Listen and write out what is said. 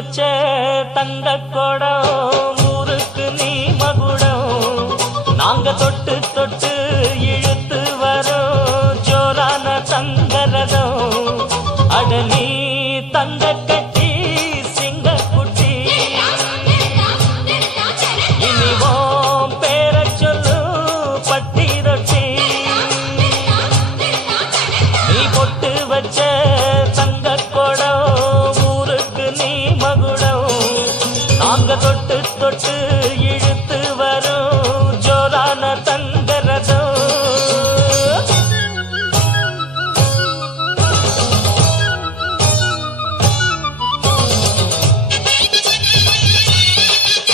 வச்ச தங்க கொடம் ஊருக்கு நீ மகுடம் நாங்க தொட்டு தொட்டு இழுத்து வரோம் ஜோரான தங்கரதம் அட நீ தங்க கட்டி சிங்க குட்டி இனிவோம் பேர சொல்லு பட்டி ரொட்டி நீ பொட்டு வச்ச தங்க கொடம் ஊருக்கு நீ மகுடம் நாங்க தொட்டு தொட்டு